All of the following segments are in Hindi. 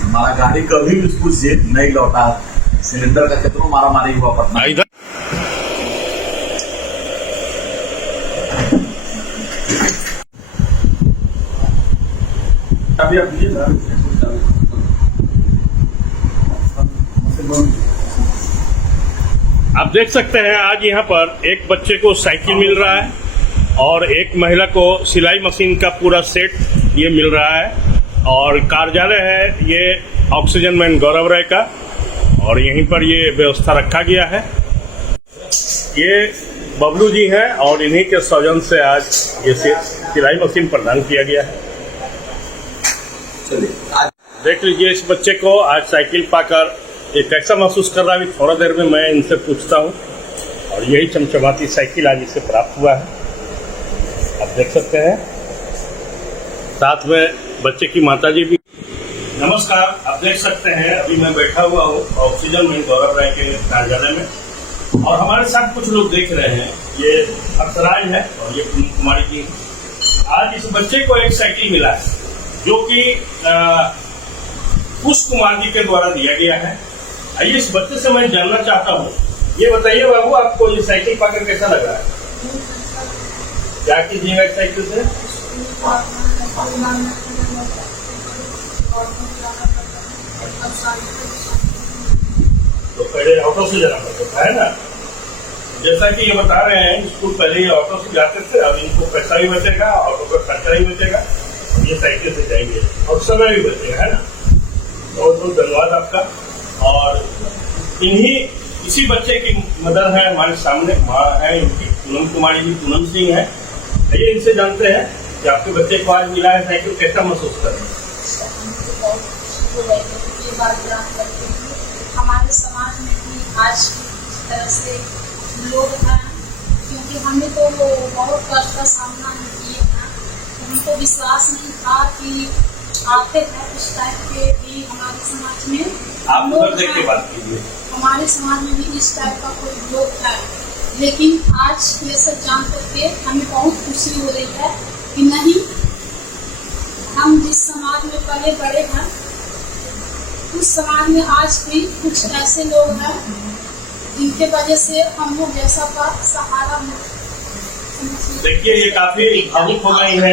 हमारा गाड़ी कभी भी कुछ से नहीं लौटा। सिलेंडर का कितना मारा मारी हुआ पटना। अभी आप आप देख सकते हैं आज यहाँ पर एक बच्चे को साइकिल मिल रहा है और एक महिला को सिलाई मशीन का पूरा सेट ये मिल रहा है। और कार्यालय है ये ऑक्सीजन मैन गौरव राय का, और यहीं पर ये व्यवस्था रखा गया है। ये बबलू जी हैं और इन्हीं के सौजन से आज ये सिलाई मशीन प्रदान किया गया है। देख लीजिए इस बच्चे को आज साइकिल पाकर ये कैसा महसूस कर रहा है। अभी थोड़ा देर में मैं इनसे पूछता हूँ। और यही चमचमाती साइकिल आज इसे प्राप्त हुआ है, आप देख सकते हैं। साथ में बच्चे की माताजी भी। नमस्कार, आप देख सकते हैं अभी मैं बैठा हुआ हूँ ऑक्सीजन में गौरव राय के कार्यालय में, और हमारे साथ कुछ लोग देख रहे हैं। ये अक्षराज है और ये कुमारी जी। आज इस बच्चे को एक साइकिल मिला है जो कि पुष्प कुमार जी के द्वारा दिया गया है। आइए इस बच्चे से मैं जानना चाहता हूँ, ये बताइए बाबू आपको ये साइकिल पाकर कैसा लग रहा है? क्या कीजिएगा इस साइकिल से? तो पहले ऑटो से जाना पड़ता है ना, जैसा कि ये बता रहे हैं स्कूल पहले ये ऑटो से जाते थे, अब इनको पैसा भी बचेगा, ऑटो का खर्चा भी बचेगा, ये साइकिल से जाएंगे और समय भी बचेगा, है ना। बहुत बहुत धन्यवाद आपका। और इसी बच्चे की मदर है हमारे सामने, माँ है इनकी पूनम कुमारी जी, पूनम सिंह है। आइए इनसे जानते हैं कि आपके बच्चे को आज मिला है साइकिल, कैसा महसूस कर रहे हैं? हमारे समाज में भी आज इस तरह से लोग हैं, क्योंकि हमने तो बहुत कष्ट का सामना किए हैं। हमको विश्वास नहीं था कि आते हैं उस टाइप के भी हमारे समाज में। आप उधर देख के बात कीजिए। हमारे समाज में भी इस टाइप का कोई लोग है, लेकिन आज ये सब जान करके हमें बहुत खुशी हो रही है कि नहीं, हम जिस समाज में पले बड़े हैं उस समाज में आज भी कुछ ऐसे लोग हैं जिनके वजह से हम लोग जैसा का सहारा मिलता। देखिए ये काफी भावुक हो गई है,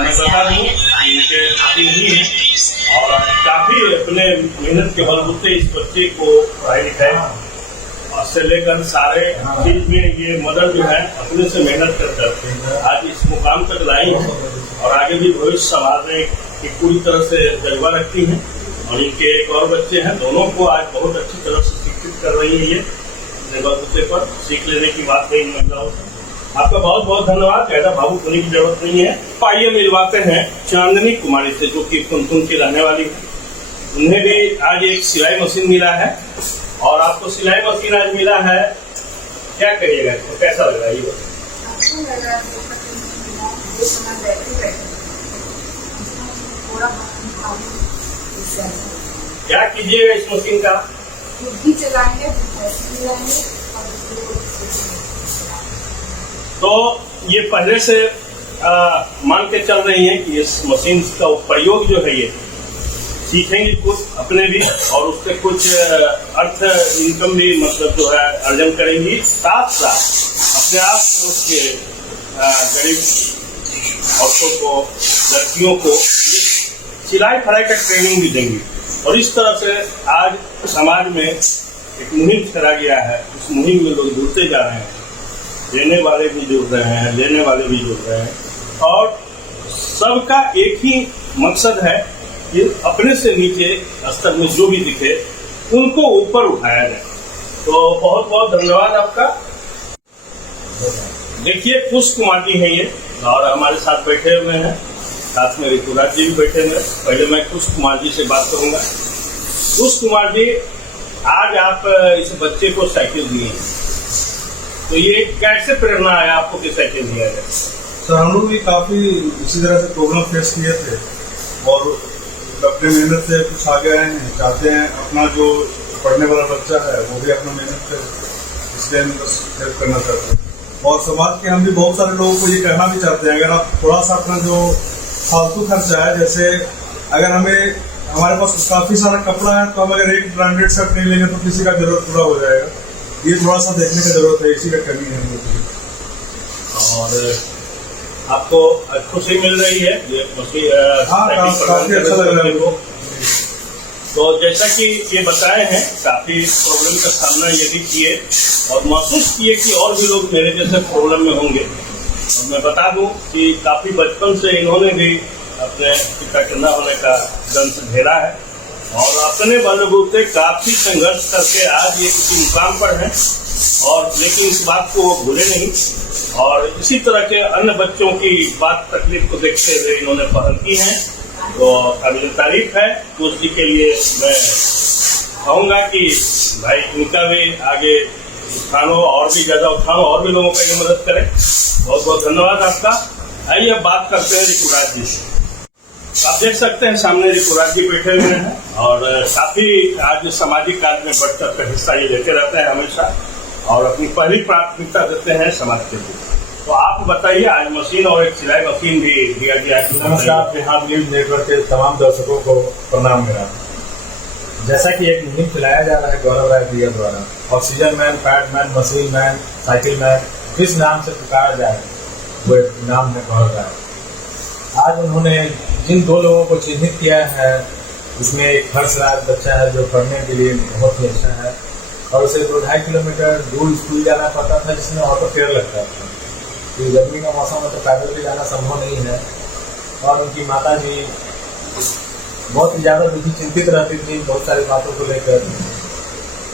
मैं बता दूं इनके पति ही हैं और काफी अपने मेहनत के बलबूते इस बच्चे को पढ़ाई लिखाई से लेकर सारे चीज में ये मदर जो है अपने से मेहनत कर आज इस मुकाम तक लाई है, और आगे भी भविष्य संभालने की पूरी तरह से जज्बा रखती हैं। और इनके एक और बच्चे हैं, दोनों को आज बहुत अच्छी तरह से शिक्षित कर रही है। ये बलबूते पर सीख लेने की बात है इन महिलाओं से। आपका बहुत बहुत धन्यवाद। ज्यादा भावुक होने की जरूरत नहीं है। आइए मिलवाते हैं चांदनी कुमारी से, जो कि पुनपुन की रहने वाली है। उन्हें भी आज एक सिलाई मशीन मिला है, और आपको सिलाई मशीन आज मिला है, क्या करिएगा इसको, कैसा लग रहा है ये? अच्छा लग रहा है। क्या कीजिएगा इस मशीन का? खुद भी चलाएंगे, तो ये पहले से मान के चल रही है कि इस मशीन का प्रयोग जो है ये सीखेंगे कुछ अपने भी, और उससे कुछ अर्थ इनकम भी मतलब जो है अर्जन करेंगी। साथ साथ अपने आप उसके गरीब औरतों को, लड़कियों को सिलाई फड़ाई का ट्रेनिंग भी देंगी। और इस तरह से आज समाज में एक मुहिम चला गया है। उस मुहिम में लोग जुड़ते जा रहे हैं, देने वाले भी जुड़ रहे हैं, लेने वाले भी जुड़ रहे हैं, और सबका एक ही मकसद है कि अपने से नीचे स्तर में जो भी दिखे उनको ऊपर उठाया जाए। तो बहुत बहुत धन्यवाद आपका। देखिए पुष्प कुमार जी है ये, और हमारे साथ बैठे हुए हैं, साथ में ऋतुराज जी भी बैठे हुए हैं। पहले मैं पुष्प कुमार जी से बात करूंगा। पुष्प कुमार जी, आज आप इस बच्चे को साइकिल दिए, तो ये कैसे प्रेरणा आया आपको कि साइकिल दिया जाए? सर हम लोग भी काफी इसी तरह से प्रॉब्लम फेस किए थे, और अपने मेहनत से कुछ आगे आए हैं। चाहते हैं अपना जो पढ़ने वाला बच्चा है वो भी अपना मेहनत से इसलिए हेल्प करना चाहते हैं। और समाज के हम भी बहुत सारे लोगों को ये कहना भी चाहते हैं, अगर आप थोड़ा सा अपना जो फालतू खर्चा है। जैसे अगर हमारे पास काफी सारा कपड़ा है तो हम अगर एक ब्रांडेड शर्ट नहीं लेंगे तो किसी का जरूरत पूरा हो जाएगा। ये थोड़ा सा देखने की जरूरत है, इसी का कमी है हम लोग की। और आपको खुशी मिल रही है ये हाँ, काफी अच्छा लग रहा है। तो जैसा कि ये बताए हैं, काफी प्रॉब्लम का सामना ये भी किए और महसूस किए कि और भी लोग मेरे जैसे प्रॉब्लम में होंगे। और मैं बता दूं कि काफी बचपन से इन्होंने भी अपने पिता के न होने का दंश झेला है और अपने बलबूते काफी संघर्ष करके आज ये किसी मुकाम पर है। और लेकिन इस बात को वो भूले नहीं और इसी तरह के अन्य बच्चों की बात तकलीफ को देखते हुए इन्होंने पहल की है, तो काबिल तारीफ है। तो उसी के लिए मैं कहूँगा कि भाई इनका भी आगे उत्थान हो और भी ज़्यादा उत्थान हो और भी लोगों का ये मदद करें। बहुत बहुत धन्यवाद आपका। आइए अब बात करते हैं ऋतुराज जी से। आप देख सकते हैं सामने ऋतुराज जी बैठे हुए हैं और काफी आज सामाजिक कार्य में बढ़ चढ़ कर हिस्सा ये लेते रहते हैं हमेशा और अपनी पहली प्राथमिकता देते हैं समाज के लिए। तो आप बताइए, आज मशीन और एक सिलाई मशीन भी दिया गया है। नमस्कार, बिहार न्यूज नेटवर्क के तमाम दर्शकों को प्रणाम मेरा। जैसा कि एक मुहिम चलाया जा रहा है गौरव राय भैया द्वारा, oxygen man, pad man, machine man, cycle man, जिस नाम से पुकारा जाए वो नाम है गौरव राय। आज उन्होंने जिन दो लोगों को चिन्हित किया है, उसमें एक हर्षराज बच्चा है जो पढ़ने के लिए बहुत ही अच्छा है और उसे 2-2.5 किलोमीटर दूर स्कूल जाना पड़ता था जिसमें ऑटो फेयर लगता था। तो गर्मी का मौसम है तो पैदल भी जाना संभव नहीं है और उनकी माता जी बहुत ही ज़्यादा दुखी चिंतित रहती थी बहुत सारी बातों को लेकर।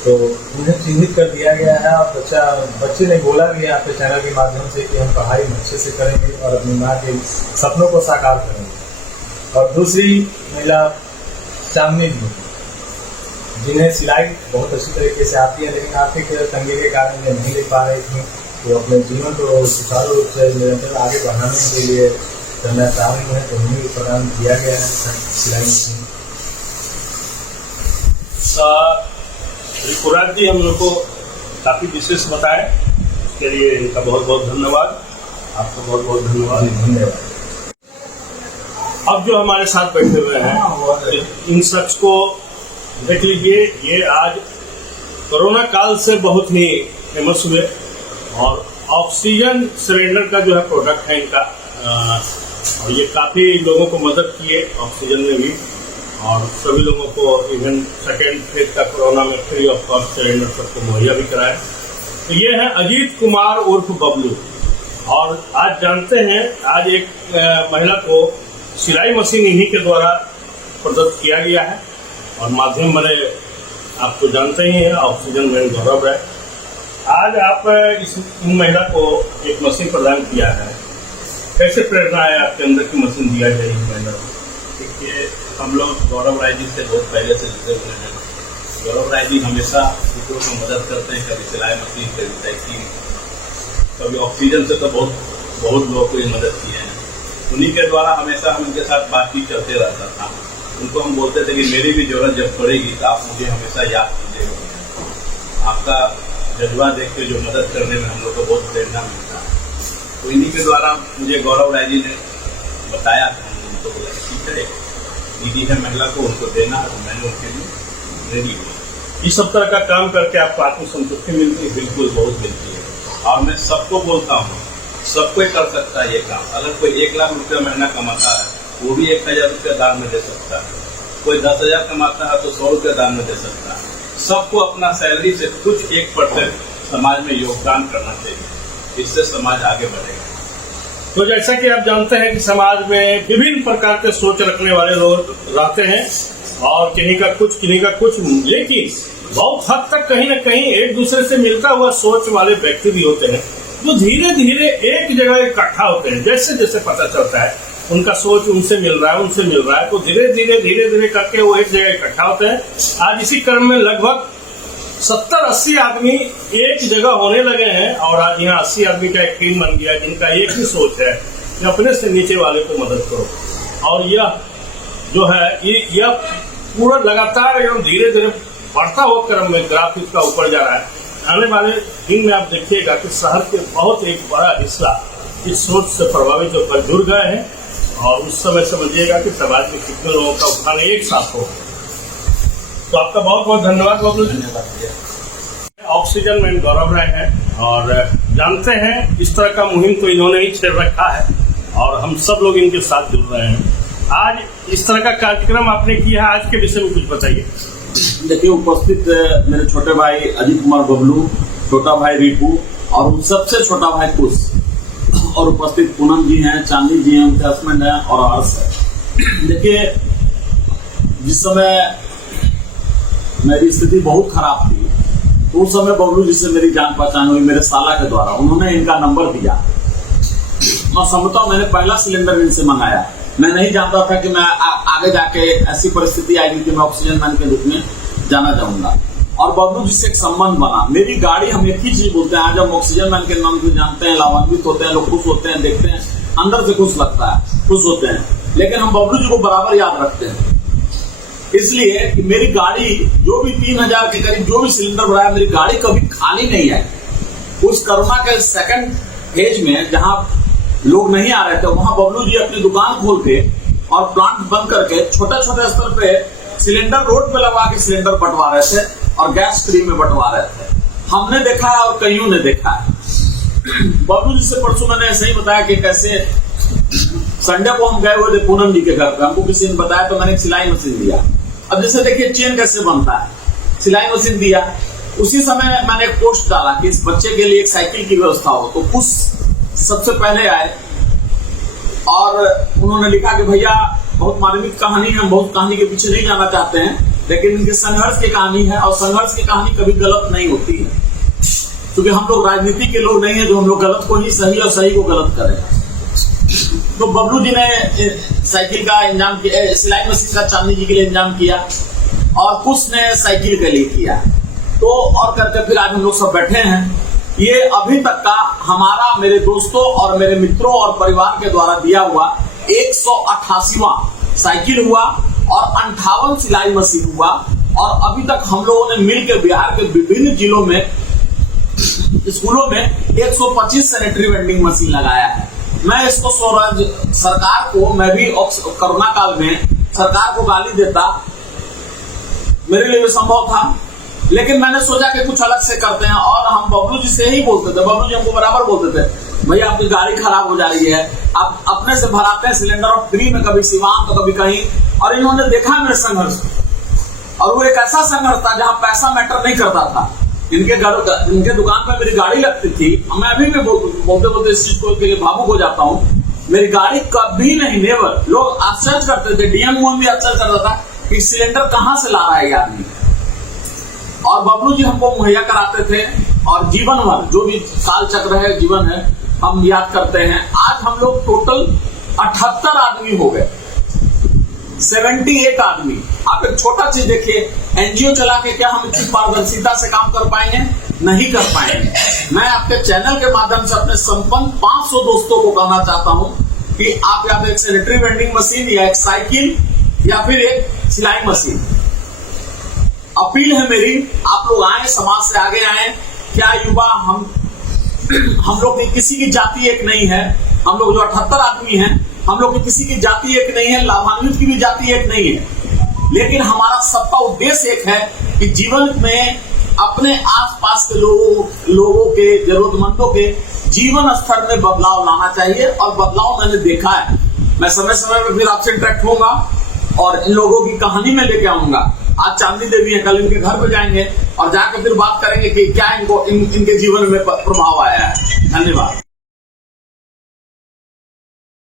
तो उन्हें चिन्हित कर दिया गया है और बच्चे ने बोला भी है आपके चैनल के माध्यम से कि हम पढ़ाई अच्छे से करेंगे और अपनी माँ के सपनों को साकार करेंगे। और दूसरी महिला चांदनी जी, जिन्हें सिलाई बहुत अच्छी तरीके से आती है लेकिन आर्थिक तंगी के कारण ये नहीं ले पा रही थी, तो अपने जीवन को सुचारू रूप से निरंतर आगे बढ़ाने के लिए करना चाह रही है, तो उन्हें प्रदान किया गया है सिलाई मशीन। ऋतुराज जी हम लोग को काफी विशेष बताए, उसके लिए इनका बहुत बहुत धन्यवाद। आपको बहुत बहुत धन्यवाद। अब जो हमारे साथ बैठे हुए हैं इन शख्स को देख लीजिए, ये आज कोरोना काल से बहुत ही फेमस हुए और ऑक्सीजन सिलेंडर का जो है प्रोडक्ट है इनका, और ये काफ़ी लोगों को मदद किए ऑक्सीजन में भी और सभी लोगों को इवन सेकेंड फेज का कोरोना में फ्री ऑफ कॉस्ट सिलेंडर सबको मुहैया भी कराए। तो ये है अजीत कुमार उर्फ बबलू। और आज जानते हैं, आज एक महिला को सिलाई मशीन इन्हीं के द्वारा प्रदत्त किया गया है और माध्यम बने आपको जानते ही हैं ऑक्सीजन मैन गौरव है। आज आप इस महिला को एक मशीन प्रदान किया है, कैसे प्रेरणा है आपके अंदर की मशीन दिया जाए इस महिला को? देखिए, हम लोग गौरव राय जी से बहुत पहले से जुड़े हुए हैं। गौरव राय जी हमेशा दूसरों को मदद करते हैं, कभी सिलाई मशीन, कभी साइकिल, कभी ऑक्सीजन से तो बहुत लोगों को ये मदद की है। उन्हीं के द्वारा हमेशा हम उनके साथ बातचीत करते रहता था। उनको हम बोलते थे कि मेरी भी जरूरत जब पड़ेगी तो आप मुझे हमेशा याद कीजिएगा। आपका जज्बा देख के जो मदद करने में हम लोग को बहुत प्रेरणा मिलता है। तो इन्हीं के द्वारा मुझे गौरव राय जी ने बताया था, उनको बोला ठीक है दीदी है महिला को उनको देना, और मैंने उनके लिए रेडी हुआ। इस सब तरह का काम करके आपको आत्मसंतुष्टि मिलती है? बिल्कुल, बहुत मिलती है। और मैं सबको बोलता हूँ, सब कोई कर सकता है ये काम। अगर कोई 1 लाख रुपया महीना कमाता है, वो भी 1000 रुपया दान में दे सकता है। कोई 10,000 कमाता है तो 100 रुपया दान में दे सकता है। सबको अपना सैलरी से कुछ 1% समाज में योगदान करना चाहिए, इससे समाज आगे बढ़ेगा। तो जैसा कि आप जानते हैं कि समाज में विभिन्न प्रकार के सोच रखने वाले लोग रहते हैं और किन्हीं का कुछ, लेकिन बहुत हद तक कहीं न कहीं एक दूसरे से मिलता हुआ सोच वाले व्यक्ति भी होते हैं जो धीरे धीरे एक जगह इकट्ठा होते हैं। जैसे जैसे पता चलता है उनका सोच उनसे मिल रहा है तो धीरे धीरे करके वो एक जगह इकट्ठा होते हैं। आज इसी क्रम में लगभग 70-80 आदमी एक जगह होने लगे हैं और आज यहाँ 80 आदमी का एक टीम बन गया जिनका एक ही सोच है कि अपने से नीचे वाले को मदद करो। और यह जो है यह पूरा लगातार एवं धीरे धीरे बढ़ता हुआ क्रम में ग्राफ इसका ऊपर जा रहा है। आने वाले दिन में आप देखिएगा कि शहर के बहुत एक बड़ा हिस्सा इस सोच से प्रभावित होकर जुड़ गए हैं और उस समय समझिएगा कि समाज में कितने लोगों का उत्थान एक साथ हो। तो आपका बहुत बहुत धन्यवाद बबलू जी। ऑक्सीजन मैन गौरव राय है और जानते हैं इस तरह का मुहिम तो इन्होंने ही छेड़ रखा है और हम सब लोग इनके साथ जुड़ रहे हैं। आज इस तरह का कार्यक्रम आपने किया है, आज के विषय में कुछ बताइए। देखिए, उपस्थित मेरे छोटे भाई अजीत कुमार बबलू, छोटा भाई रिपू और सबसे छोटा भाई कुश और उपस्थित पूनम जी हैं, चांदी जी हैं, उनके हस्बैंड हैं और हर्ष है। देखिए, जिस समय मेरी स्थिति बहुत खराब थी तो उस समय बबलू जी से मेरी जान पहचान हुई मेरे साला के द्वारा। उन्होंने इनका नंबर दिया और समझता मैंने पहला सिलेंडर इनसे मंगाया। मैं नहीं जानता था कि मैं आगे जाके ऐसी परिस्थिति आएगी कि मैं ऑक्सीजन मैन के रूप में जाना चाहूंगा और बबलू जी से एक संबंध बना। मेरी गाड़ी, हम एक ही चीज बोलते हैं, आज हम ऑक्सीजन मैन के नाम से जानते हैं, लाभान्वित होते हैं, लोग खुश होते हैं, देखते हैं, अंदर से खुश लगता है, खुश होते हैं, लेकिन हम बबलू जी को बराबर याद रखते हैं। इसलिए कि मेरी गाड़ी जो भी 3000 के करीब जो भी सिलेंडर भरा है, मेरी गाड़ी कभी खाली नहीं आई। उस कोरोना के सेकंड फेज में जहां लोग नहीं आ रहे थे, वहां बबलू जी अपनी दुकान खोल के और प्लांट बंद करके छोटे छोटे स्तर पे सिलेंडर रोड पे लगा के सिलेंडर बंटवा रहे थे और गैस फ्री में बंटवा रहे थे। हमने देखा है और कईयों ने देखा है। बबलू जी से परसों मैंने ऐसे ही बताया कि कैसे संडे को हम गए हुए थे पूनम जी के घर पे, हमको किसी ने बताया तो मैंने एक सिलाई मशीन दिया। अब जैसे देखिए चेन कैसे बनता है, सिलाई मशीन दिया। उसी समय मैंने एक पोस्ट डाला कि इस बच्चे के लिए एक साइकिल की व्यवस्था हो, तो कुछ सबसे पहले आए और उन्होंने लिखा कि भैया बहुत मार्मिक कहानी है, हम बहुत कहानी के पीछे नहीं जाना चाहते हैं, लेकिन इनके संघर्ष की कहानी है और संघर्ष की कहानी कभी गलत नहीं होती है, क्योंकि हम लोग राजनीति के लोग नहीं है जो हम लोग गलत को ही सही और सही को गलत करें। तो बबलू जी ने साइकिल का इंतजाम किया, सिलाई मशीन का चांदी जी के लिए इंतजाम किया और कुछ ने साइकिल के लिए किया। तो और करके फिर आज हम लोग सब बैठे हैं। ये अभी तक का हमारा, मेरे दोस्तों और मेरे मित्रों और परिवार के द्वारा दिया हुआ 188वां साइकिल हुआ और 58 सिलाई मशीन हुआ और अभी तक हम लोगों ने मिलकर बिहार के विभिन्न जिलों में स्कूलों में 125 सैनिटरी वेंडिंग मशीन लगाया है। मैं इसको स्वराज सरकार को, मैं भी कोरोना काल में सरकार को गाली देता, मेरे लिए संभव था, लेकिन मैंने सोचा कि कुछ अलग से करते हैं और हम बबलू जी से ही बोलते थे। बबलू जी हमको बराबर बोलते थे, भैया आपकी गाड़ी खराब हो जा रही है, आप अपने से भराते हैं सिलेंडर और फ्री में, कभी सिवान तो कभी कहीं। और इन्होंने देखा मेरे संघर्ष और वो एक ऐसा संघर्ष था जहां पैसा मैटर नहीं करता था। इनके दुकान पर मेरी गाड़ी लगती थी, मैं अभी भी बोलते बोलते इस चीज को के लिए भावुक हो जाता हूँ। मेरी गाड़ी कभी नहीं, नेवर, लोग आश्चर्य करते थे, डीएम भी आश्चर्य करता था कि सिलेंडर कहां से ला रहा है ये आदमी। और बबलू जी हमको मुहैया कराते थे और जीवन भर जो भी काल चक्र है, जीवन है, हम याद करते हैं। आज हम लोग टोटल 78 आदमी हो गए, 78 आदमी। आप एक छोटा चीज देखिए, एनजीओ चला के क्या हम इतनी पारदर्शिता से काम कर पाएंगे? नहीं कर पाएंगे। मैं आपके चैनल के माध्यम से अपने संपन्न 500 दोस्तों को कहना चाहता हूं कि आप या तो एक सैनिटरी वेंडिंग मशीन या एक साइकिल या फिर एक सिलाई मशीन, अपील है मेरी, आप लोग आए, समाज से आगे आए। क्या युवा, हम लोग की किसी की जाति एक नहीं है, हम लोग जो 78 आदमी हैं, हम लोग की किसी की जाति एक नहीं है, लाभान्वित की भी जाति एक नहीं है, लेकिन हमारा सबका उद्देश्य एक है कि जीवन में अपने आसपास के लोगों के, जरूरतमंदों के जीवन स्तर में बदलाव लाना चाहिए और बदलाव मैंने देखा है। मैं समय समय में फिर आपसे इंटरेक्ट होऊंगा और इन लोगों की कहानी में लेके आऊंगा। आज चांदी देवी है, कल इनके घर पे जाएंगे और जाकर फिर बात करेंगे कि क्या इनको इनके जीवन में प्रभाव आया है। धन्यवाद।